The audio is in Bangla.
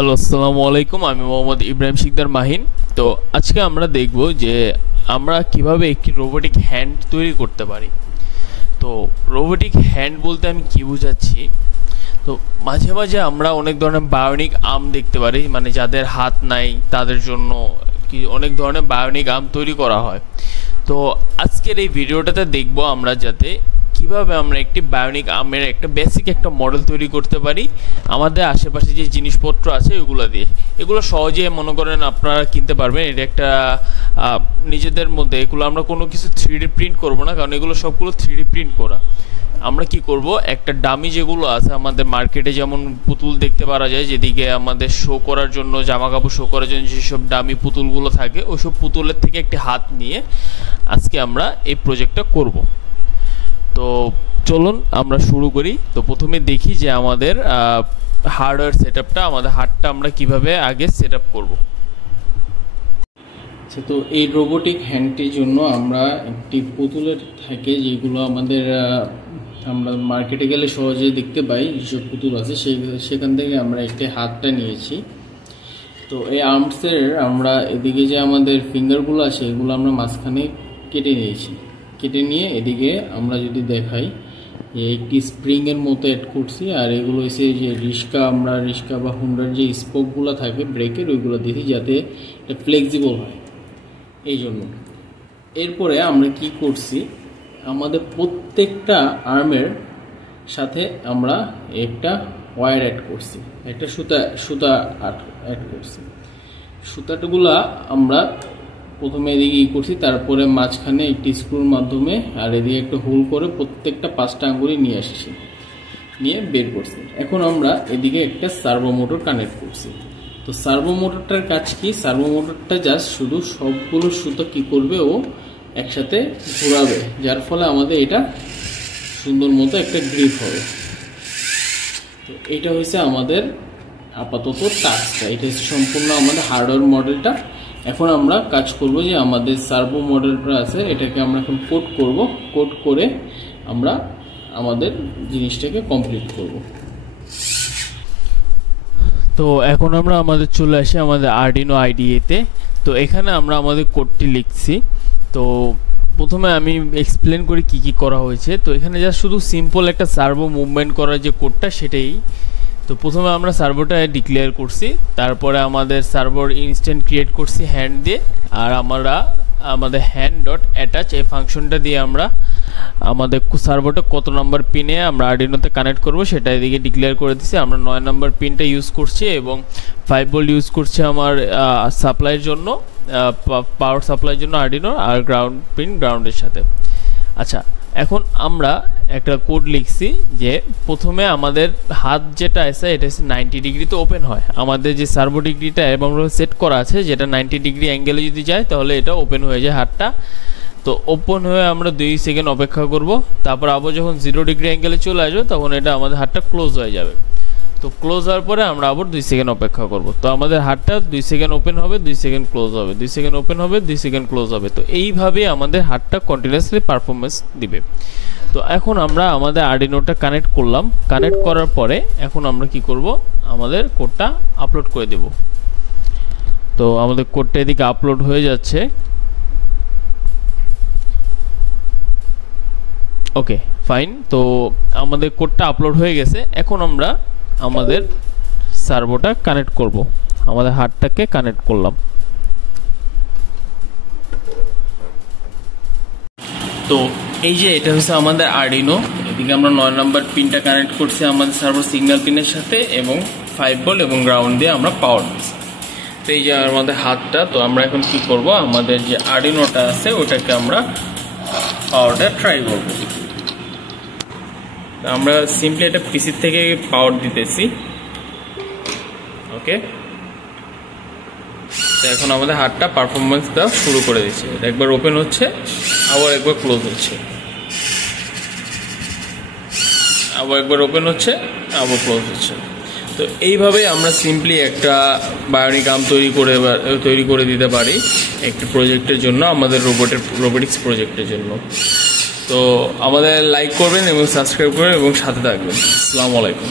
হ্যালো, আসসালামু আলাইকুম। আমি মোহাম্মদ ইব্রাহিম শিকদার মাহিন। তো আজকে আমরা দেখব যে আমরা কিভাবে একটি রোবোটিক হ্যান্ড তৈরি করতে পারি। তো রোবোটিক হ্যান্ড বলতে আমি কি বোঝাচ্ছি, তো মাঝে মাঝে আমরা অনেক ধরনের বায়োনিক আর্ম দেখতে পারি, মানে যাদের হাত নাই তাদের জন্য কি অনেক ধরনের বায়োনিক আর্ম তৈরি করা হয়। তো আজকের এই ভিডিওটাতে দেখব আমরা যাতে কিভাবে আমরা একটি বায়োনিক আর্মের একটা বেসিক একটা মডেল তৈরি করতে পারি আমাদের আশেপাশে যে জিনিসপত্র আছে ওগুলো দিয়ে। এগুলো সহজে মনে করেন আপনারা কিনতে পারবেন। এটা একটা নিজেদের মধ্যে এগুলো আমরা কোনো কিছু 3D প্রিন্ট করব না, কারণ এগুলো সবগুলো 3D প্রিন্ট করা। আমরা কি করব, একটা ডামি যেগুলো আছে আমাদের মার্কেটে, যেমন পুতুল দেখতে পাওয়া যায়, যেদিকে আমাদের শো করার জন্য, জামা কাপড় শো করার জন্য যেসব ডামি পুতুলগুলো থাকে, ওইসব পুতুলের থেকে একটি হাত নিয়ে আজকে আমরা এই প্রজেক্টটা করব। তো চলুন আমরা শুরু করি। তো প্রথমে দেখি যে আমাদের হার্ডওয়্যার সেটআপটা, আমাদের হাতটা আমরা কিভাবে আগে সেটআপ করব। আচ্ছা, তো এই রোবোটিক হ্যান্ডটির জন্য আমরা একটি পুতুলের থাকে, যেগুলো আমাদের আমরা মার্কেটে গেলে সহজেই দেখতে পাই, যেসব পুতুল আছে সেখান থেকে আমরা একটি হাতটা নিয়েছি। তো এই আর্মসের আমরা এদিকে যে আমাদের ফিঙ্গারগুলো আছে এগুলো আমরা মাঝখানে কেটে নিয়েছি। কেটে নিয়ে এদিকে আমরা যদি দেখাই যে একটি স্প্রিংয়ের মতো অ্যাড করছি, আর এগুলো হচ্ছে যে রিস্কা বা হুন্ডার যে স্পোকগুলো থাকে ব্রেকের, ওইগুলো দিয়েছি যাতে এটা ফ্লেক্সিবল হয় এই জন্য। এরপরে আমরা কি করছি, আমাদের প্রত্যেকটা আর্মের সাথে আমরা একটা ওয়্যার অ্যাড করছি, একটা সুতা অ্যাড করছি। সুতাগুলা আমরা প্রথমে এদিকে করছি, তারপরে মাঝখানে একটি স্ক্রুর মাধ্যমে আর এদিকে একটা হোল করে প্রত্যেকটা 5টা আঙ্গুলি নিয়ে আসছি, নিয়ে বের করছি। এখন আমরা এদিকে একটা সার্ভো মোটর কানেক্ট করছি। তো সার্ভো মোটরটার কাজ কি, সার্ভো মোটরটা জাস্ট শুধু সবগুলো সুতো কি করবে, ও একসাথে ঘোরাবে, যার ফলে আমাদের এটা সুন্দর মতো একটা গ্রিপ হবে। তো এটা হচ্ছে আমাদের আপাতত টাস্কটা, এটা হচ্ছে সম্পূর্ণ আমাদের হার্ডওয়্যার মডেলটা। এখন আমরা কাজ করব যে আমাদের সার্ভো মডেলটা আছে এটাকে আমরা এখন কোড করব, কোড করে আমরা আমাদের জিনিসটাকে কমপ্লিট করব। তো এখন আমরা আমাদের চলে আসি আমাদের আরডিনো আইডিইতে। তো এখানে আমরা আমাদের কোডটি লিখছি। তো প্রথমে আমি এক্সপ্লেন করি কি কি করা হয়েছে। তো এখানে যা শুধু সিম্পল একটা সার্ভো মুভমেন্ট করার যে কোডটা সেটাই। তো প্রথমে আমরা সার্ভোটা ডিক্লেয়ার করছি, তারপরে আমাদের সার্ভোর ইনস্ট্যান্ট ক্রিয়েট করছি হ্যান্ড দিয়ে, আর আমরা আমাদের হ্যান্ড ডট অ্যাটাচ এই ফাংশনটা দিয়ে আমরা আমাদের সার্ভোটা কত নম্বর পিনে আমরা আরডিনোতে কানেক্ট করব সেটা এদিকে ডিক্লেয়ার করে দিচ্ছি। আমরা 9 নম্বর পিনটা ইউজ করছি এবং 5 ভোল্ট ইউজ করছি আমার সাপ্লাইয়ের জন্য, পাওয়ার সাপ্লাইয়ের জন্য আরডিনো, আর গ্রাউন্ড পিন গ্রাউন্ডের সাথে। আচ্ছা, এখন আমরা একটা কোড লিখছি যে প্রথমে আমাদের হাত যেটা আছে এটা হচ্ছে 90 ডিগ্রিতে ওপেন হয়। আমাদের যে সার্ভো ডিগ্রিটা এবং সেট করা আছে, যেটা 90 ডিগ্রি অ্যাঙ্গেলে যদি যায় তাহলে এটা ওপেন হয়ে যায় হাতটা। তো ওপেন হয়ে আমরা 2 সেকেন্ড অপেক্ষা করব, তারপর আবার যখন 0 ডিগ্রি অ্যাঙ্গেলে চলে আসবে তখন এটা আমাদের হাতটা ক্লোজ হয়ে যাবে। তো ক্লোজ হওয়ার পরে আমরা আবার 2 সেকেন্ড অপেক্ষা করব। তো আমাদের হাতটা 2 সেকেন্ড ওপেন হবে, 2 সেকেন্ড ক্লোজ হবে, 2 সেকেন্ড ওপেন হবে, 2 সেকেন্ড ক্লোজ হবে। তো এইভাবে আমাদের হাতটা কন্টিনিউয়াসলি পারফরমেন্স দিবে। তো এখন আমরা আমাদের আরডিনোটা কানেক্ট করলাম। কানেক্ট করার পরে এখন আমরা কি করব, আমাদের কোডটা আপলোড করে দেব। তো আমাদের কোডটা এদিকে আপলোড হয়ে যাচ্ছে। ওকে, ফাইন। তো আমাদের কোডটা আপলোড হয়ে গেছে। এখন আমরা আমাদের সার্ভোটা কানেক্ট করব, আমাদের হাতটাকে কানেক্ট করলাম। তো এই যে এটা হচ্ছে আমাদের আরডিনো, এদিকে আমরা 9 নম্বর পিনটা কানেক্ট করছি আমাদের সার্ভো সিগন্যাল পিনের সাথে, এবং 5 ভোল্ট এবং গ্রাউন্ড দিয়ে আমরা পাওয়ার দিচ্ছি। তো এই যে আমাদের হাতটা। তো আমরা এখন কি করব, আমাদের যে আরডিনোটা আছে ওটাকে আমরা পাওয়ারটা ট্রাই করব। আমরা সিম্পলি এটা পিসি থেকে পাওয়ার দিতেছি। ওকে, তো এখন আমাদের হাতটা পারফরমেন্স দেওয়া শুরু করে দিচ্ছে। একবার ওপেন হচ্ছে, আবার একবার ক্লোজ হচ্ছে, আবার একবার ওপেন হচ্ছে, আবার ক্লোজ হচ্ছে। তো এইভাবে আমরা সিম্পলি একটা বায়োনিক আর্ম তৈরি করে দিতে পারি একটা প্রজেক্টের জন্য, আমাদের রোবোটিক্স প্রজেক্টের জন্য। তো আমাদের লাইক করবেন এবং সাবস্ক্রাইব করবেন এবং সাথে থাকবেন। আসসালামু আলাইকুম।